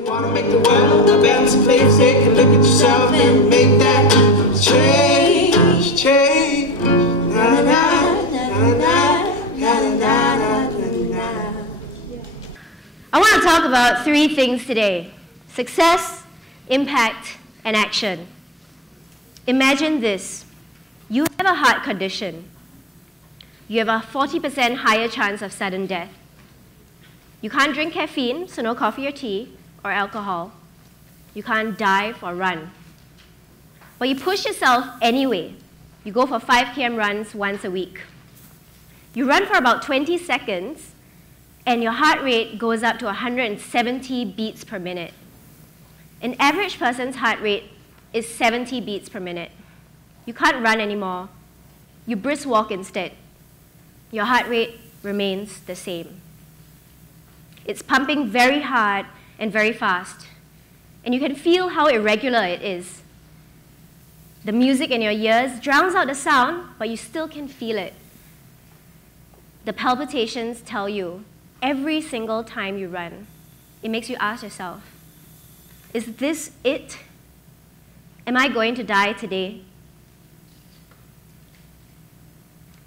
You want to make the world a better place, take a look at yourself and make that change, change. Na, na, na, na, na, na, na, na. I want to talk about three things today: success, impact, and action. Imagine this. You have a heart condition. You have a 40% higher chance of sudden death. You can't drink caffeine, so no coffee or tea or alcohol. You can't dive or run. But you push yourself anyway. You go for 5 km runs once a week. You run for about 20 seconds, and your heart rate goes up to 170 beats per minute. An average person's heart rate is 70 beats per minute. You can't run anymore. You brisk walk instead. Your heart rate remains the same. It's pumping very hard and very fast, and you can feel how irregular it is. The music in your ears drowns out the sound, but you still can feel it. The palpitations tell you every single time you run. It makes you ask yourself, is this it? Am I going to die today?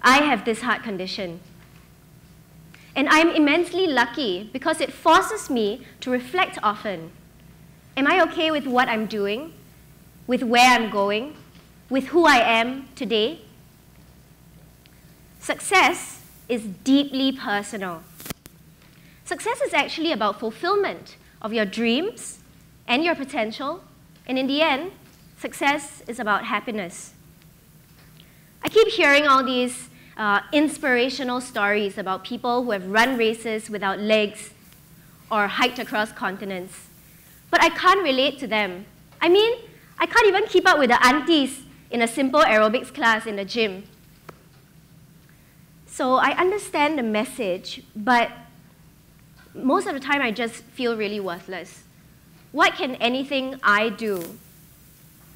I have this heart condition. And I'm immensely lucky because it forces me to reflect often. Am I okay with what I'm doing? With where I'm going? With who I am today? Success is deeply personal. Success is actually about fulfillment of your dreams and your potential. And in the end, success is about happiness. I keep hearing all these inspirational stories about people who have run races without legs or hiked across continents. But I can't relate to them. I mean, I can't even keep up with the aunties in a simple aerobics class in the gym. So I understand the message, but most of the time I just feel really worthless. What can anything I do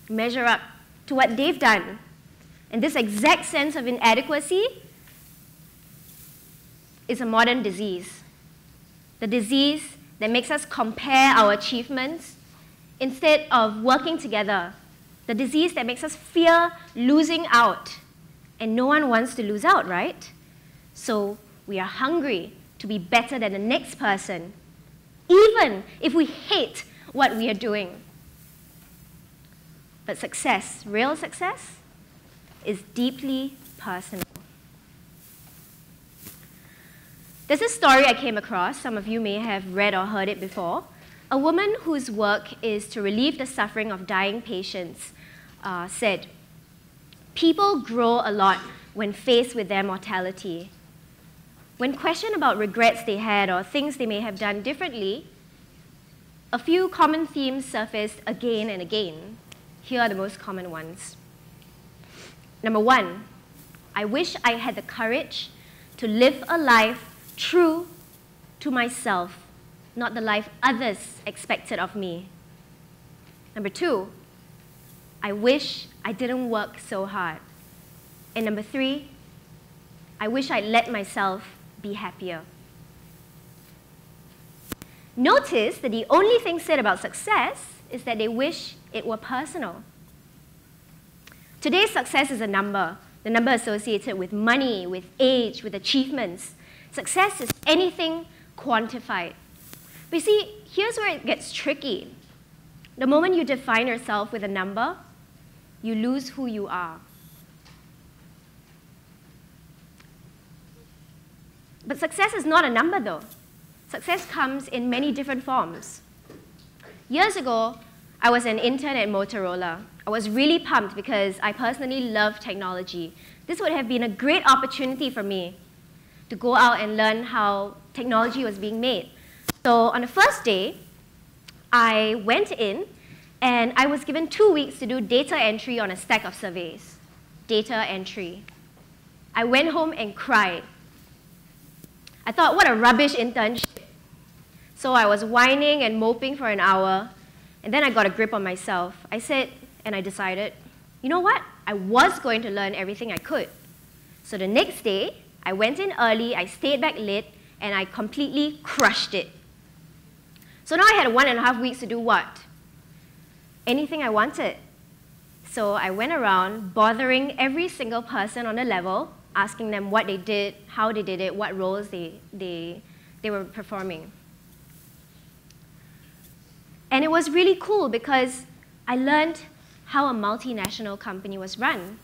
measure up to what they've done? And this exact sense of inadequacy is a modern disease. The disease that makes us compare our achievements instead of working together. The disease that makes us fear losing out. And no one wants to lose out, right? So we are hungry to be better than the next person, even if we hate what we are doing. But success, real success, is deeply personal. There's a story I came across. Some of you may have read or heard it before. A woman whose work is to relieve the suffering of dying patients said, "People grow a lot when faced with their mortality. When questioned about regrets they had or things they may have done differently, a few common themes surfaced again and again. Here are the most common ones. Number 1, I wish I had the courage to live a life true to myself, not the life others expected of me. Number 2, I wish I didn't work so hard. And number 3, I wish I'd let myself be happier." Notice that the only thing said about success is that they wish it were personal. Today's success is a number, the number associated with money, with age, with achievements. Success is anything quantified. But you see, here's where it gets tricky. The moment you define yourself with a number, you lose who you are. But success is not a number, though. Success comes in many different forms. Years ago, I was an intern at Motorola. I was really pumped because I personally love technology. This would have been a great opportunity for me to go out and learn how technology was being made. So on the first day, I went in and I was given 2 weeks to do data entry on a stack of surveys. Data entry. I went home and cried. I thought, what a rubbish internship. So I was whining and moping for an hour, and then I got a grip on myself. I said, and I decided, you know what? I was going to learn everything I could. So the next day, I went in early, I stayed back late, and I completely crushed it. So now I had 1.5 weeks to do what? Anything I wanted. So I went around bothering every single person on the level, asking them what they did, how they did it, what roles they were performing. And it was really cool because I learned how a multinational company was run.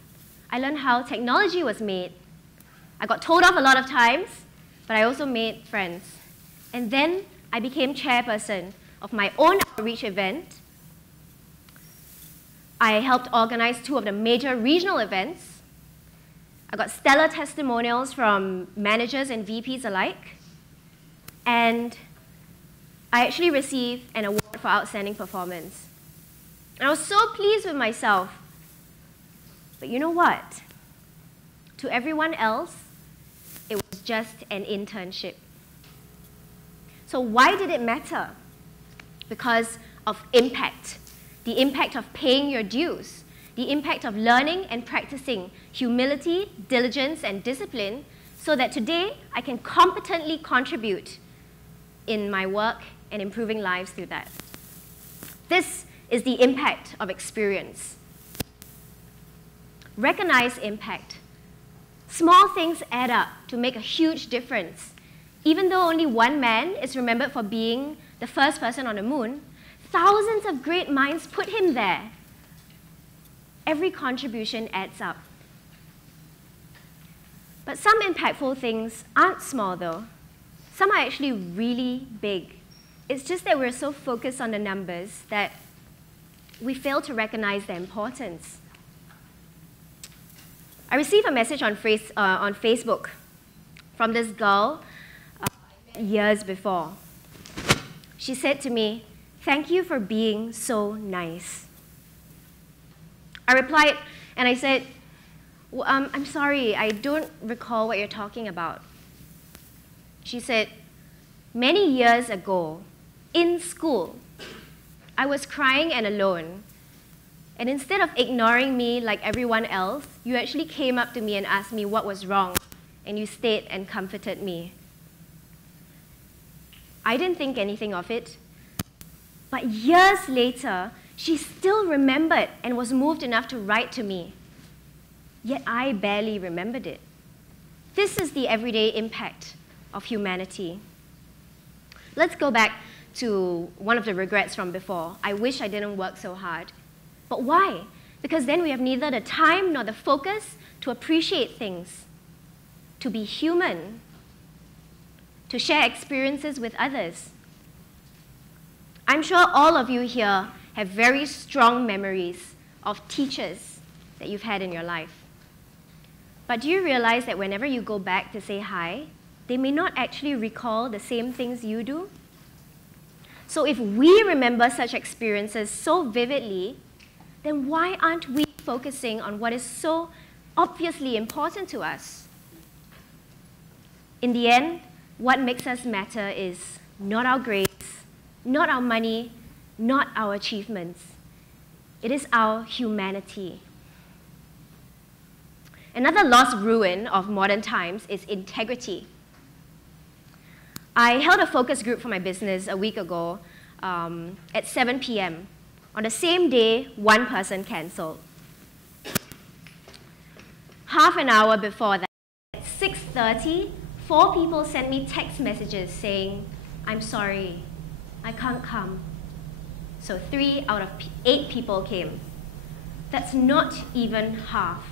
I learned how technology was made. I got told off a lot of times, but I also made friends. And then I became chairperson of my own outreach event. I helped organize 2 of the major regional events. I got stellar testimonials from managers and VPs alike. And I actually received an award for outstanding performance. And I was so pleased with myself. But you know what? To everyone else, it was just an internship. So why did it matter? Because of impact. The impact of paying your dues. The impact of learning and practicing humility, diligence, and discipline so that today I can competently contribute in my work and improving lives through that. This is the impact of experience. Recognize impact. Small things add up to make a huge difference. Even though only one man is remembered for being the first person on the moon, thousands of great minds put him there. Every contribution adds up. But some impactful things aren't small though. Some are actually really big. It's just that we're so focused on the numbers that we fail to recognize their importance. I received a message on Facebook from this girl years before. She said to me, "Thank you for being so nice." I replied and I said, well, I'm sorry, I don't recall what you're talking about. She said, "Many years ago, in school, I was crying and alone. And instead of ignoring me like everyone else, you actually came up to me and asked me what was wrong, and you stayed and comforted me. I didn't think anything of it. But years later, she still remembered and was moved enough to write to me. Yet I barely remembered it." This is the everyday impact of humanity. Let's go back to one of the regrets from before. I wish I didn't work so hard. But why? Because then we have neither the time nor the focus to appreciate things, to be human, to share experiences with others. I'm sure all of you here have very strong memories of teachers that you've had in your life. But do you realize that whenever you go back to say hi, they may not actually recall the same things you do? So if we remember such experiences so vividly, then why aren't we focusing on what is so obviously important to us? In the end, what makes us matter is not our grades, not our money, not our achievements. It is our humanity. Another lost ruin of modern times is integrity. I held a focus group for my business a week ago at 7 p.m. On the same day, one person canceled. Half an hour before that, at 6:30, 4 people sent me text messages saying, "I'm sorry, I can't come." So 3 out of 8 people came. That's not even half.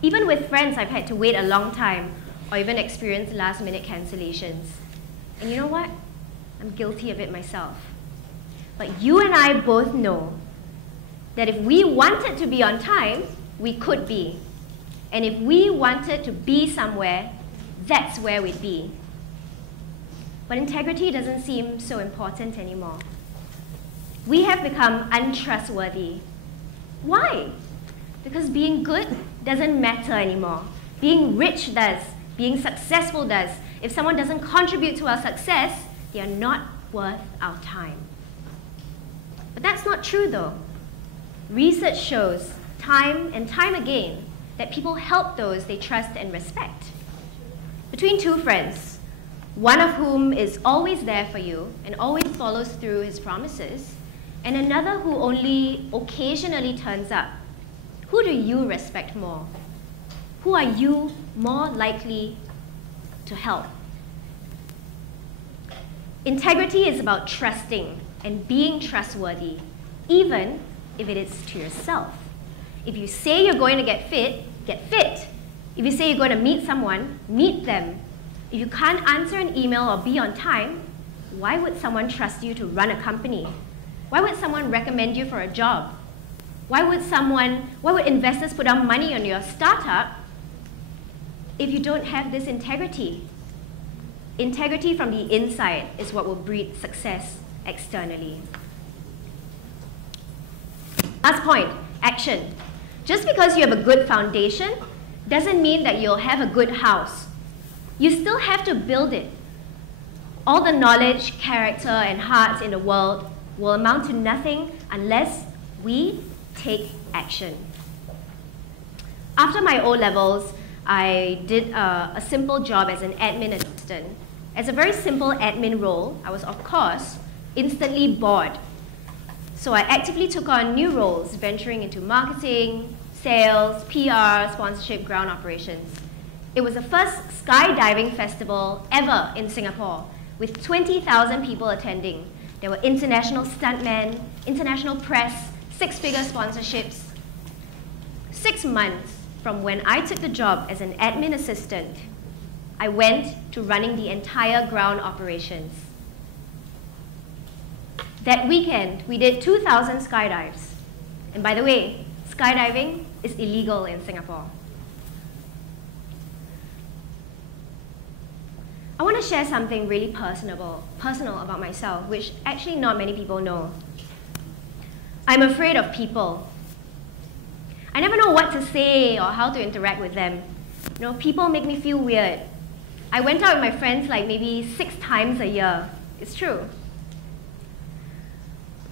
Even with friends, I've had to wait a long time or even experience last-minute cancellations. And you know what? I'm guilty of it myself. But you and I both know that if we wanted to be on time, we could be. And if we wanted to be somewhere, that's where we'd be. But integrity doesn't seem so important anymore. We have become untrustworthy. Why? Because being good doesn't matter anymore. Being rich does. Being successful does. If someone doesn't contribute to our success, they are not worth our time. But that's not true though. Research shows time and time again that people help those they trust and respect. Between 2 friends, one of whom is always there for you and always follows through his promises, and another who only occasionally turns up, who do you respect more? Who are you more likely to help? Integrity is about trusting and being trustworthy, even if it is to yourself. If you say you're going to get fit, get fit. If you say you're going to meet someone, meet them. If you can't answer an email or be on time, why would someone trust you to run a company? Why would someone recommend you for a job? Why would investors put down money on your startup if you don't have this integrity? Integrity from the inside is what will breed success externally. Last point, action. Just because you have a good foundation doesn't mean that you'll have a good house. You still have to build it. All the knowledge, character, and hearts in the world will amount to nothing unless we take action. After my O-levels, I did a simple job as an admin assistant. As a very simple admin role, I was, of course, instantly bored. So I actively took on new roles, venturing into marketing, sales, PR, sponsorship, ground operations. It was the first skydiving festival ever in Singapore, with 20,000 people attending. There were international stuntmen, international press, six-figure sponsorships. 6 months from when I took the job as an admin assistant, I went to running the entire ground operations. That weekend, we did 2,000 skydives. And by the way, skydiving is illegal in Singapore. I want to share something really personal about myself, which actually not many people know. I'm afraid of people. I never know what to say or how to interact with them. You know, people make me feel weird. I went out with my friends like maybe 6 times a year. It's true.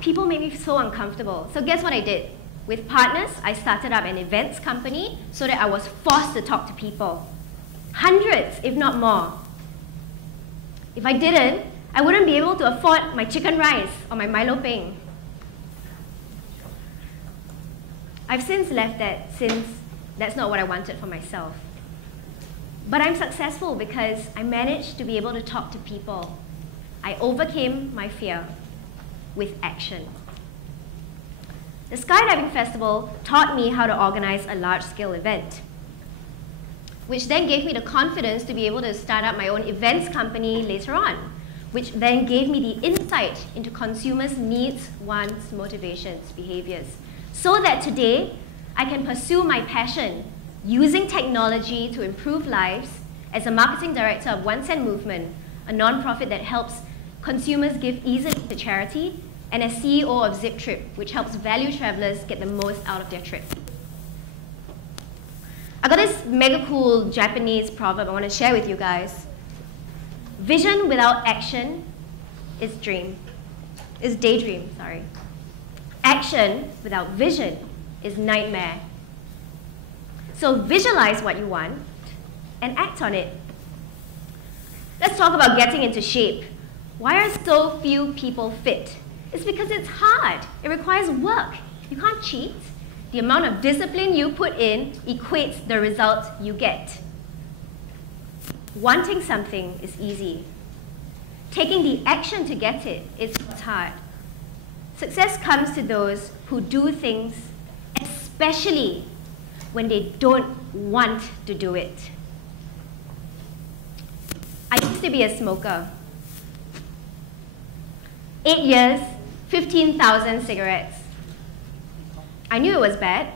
People make me so uncomfortable. So guess what I did? With partners, I started up an events company so that I was forced to talk to people. Hundreds, if not more. If I didn't, I wouldn't be able to afford my chicken rice or my Milo peng. I've since left that, since that's not what I wanted for myself. But I'm successful because I managed to be able to talk to people. I overcame my fear with action. The skydiving festival taught me how to organize a large-scale event, which then gave me the confidence to be able to start up my own events company later on, which then gave me the insight into consumers' needs, wants, motivations, behaviors, so that today I can pursue my passion using technology to improve lives as a marketing director of One Cent Movement, a nonprofit that helps consumers give easily to charity, and as CEO of Zip Trip, which helps value travelers get the most out of their trip. I got this mega cool Japanese proverb I want to share with you guys. Vision without action is daydream, sorry. Action without vision is nightmare. So visualize what you want and act on it. Let's talk about getting into shape. Why are so few people fit? It's because it's hard. It requires work. You can't cheat. The amount of discipline you put in equates the results you get. Wanting something is easy. Taking the action to get it is what's hard. Success comes to those who do things, especially when they don't want to do it. I used to be a smoker. 8 years, 15,000 cigarettes. I knew it was bad.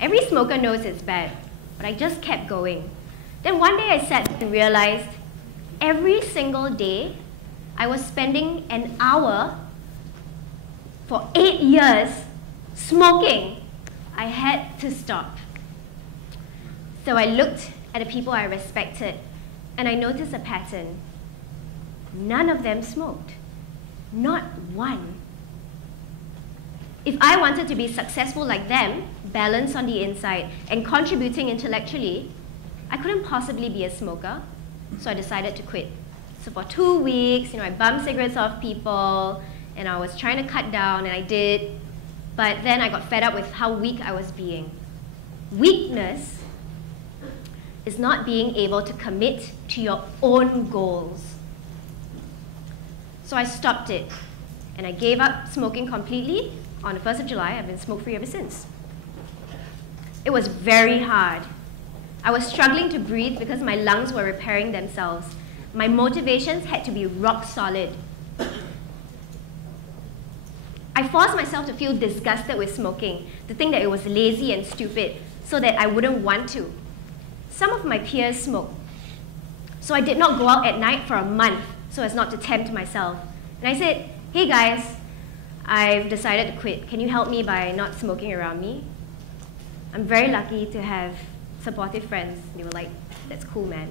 Every smoker knows it's bad, but I just kept going. Then one day I sat and realized every single day I was spending an hour for 8 years smoking. I had to stop. So I looked at the people I respected and I noticed a pattern. None of them smoked. Not one. If I wanted to be successful like them, balanced on the inside, and contributing intellectually, I couldn't possibly be a smoker, so I decided to quit. So for 2 weeks, I bumped cigarettes off people, and I was trying to cut down, and I did. But then I got fed up with how weak I was being. Weakness is not being able to commit to your own goals. So I stopped it, and I gave up smoking completely on the 1st of July. I've been smoke-free ever since. It was very hard. I was struggling to breathe because my lungs were repairing themselves. My motivations had to be rock solid. I forced myself to feel disgusted with smoking, to think that it was lazy and stupid, so that I wouldn't want to. Some of my peers smoked, so I did not go out at night for a month so as not to tempt myself. And I said, hey guys, I've decided to quit. Can you help me by not smoking around me? I'm very lucky to have supportive friends. They were like, that's cool, man.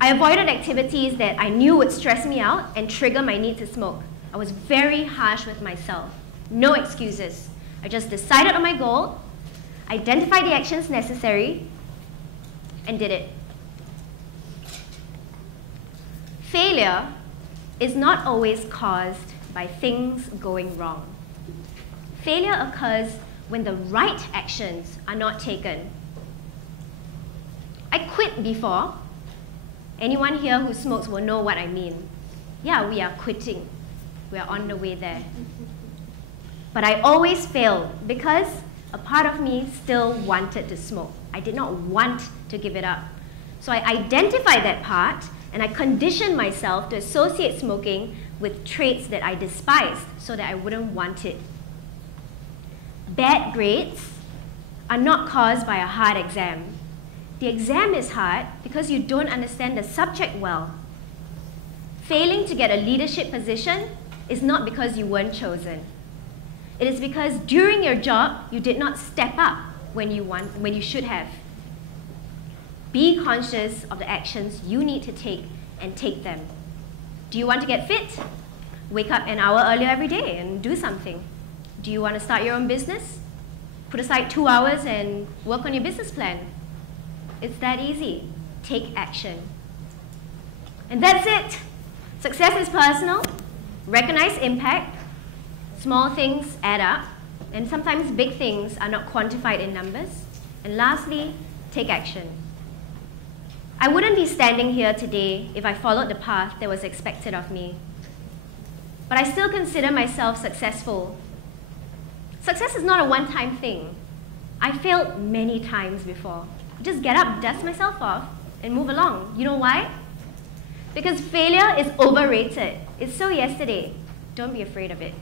I avoided activities that I knew would stress me out and trigger my need to smoke. I was very harsh with myself. No excuses. I just decided on my goal, identified the actions necessary, and did it. Failure is not always caused by things going wrong. Failure occurs when the right actions are not taken. I quit before. Anyone here who smokes will know what I mean. Yeah, we are quitting. We are on the way there. But I always failed because a part of me still wanted to smoke. I did not want to give it up. So I identified that part and I conditioned myself to associate smoking with traits that I despised so that I wouldn't want it. Bad grades are not caused by a hard exam. The exam is hard because you don't understand the subject well. Failing to get a leadership position is not because you weren't chosen. It is because during your job, you did not step up when you should have. Be conscious of the actions you need to take and take them. Do you want to get fit? Wake up an hour earlier every day and do something. Do you want to start your own business? Put aside 2 hours and work on your business plan. It's that easy. Take action. And that's it. Success is personal. Recognize impact. Small things add up. And sometimes big things are not quantified in numbers. And lastly, take action. I wouldn't be standing here today if I followed the path that was expected of me. But I still consider myself successful. Success is not a one-time thing. I failed many times before. Just get up, dust myself off, and move along. You know why? Because failure is overrated. It's so yesterday. Don't be afraid of it.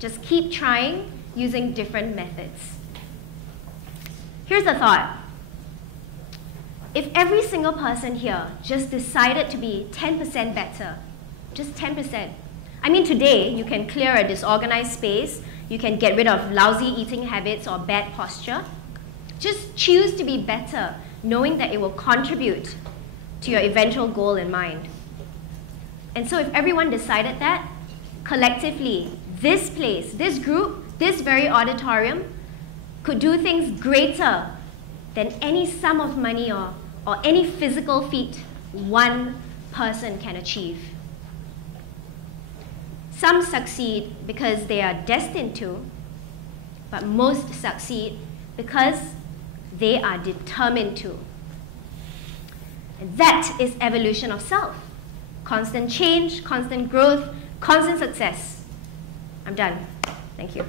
Just keep trying using different methods. Here's a thought. If every single person here just decided to be 10% better, just 10%. I mean, today, you can clear a disorganized space, you can get rid of lousy eating habits or bad posture. Just choose to be better, knowing that it will contribute to your eventual goal in mind. And so if everyone decided that, collectively, this place, this group, this very auditorium could do things greater than any sum of money or any physical feat one person can achieve. Some succeed because they are destined to, but most succeed because they are determined to. And that is evolution of self. Constant change, constant growth, constant success. I'm done. Thank you.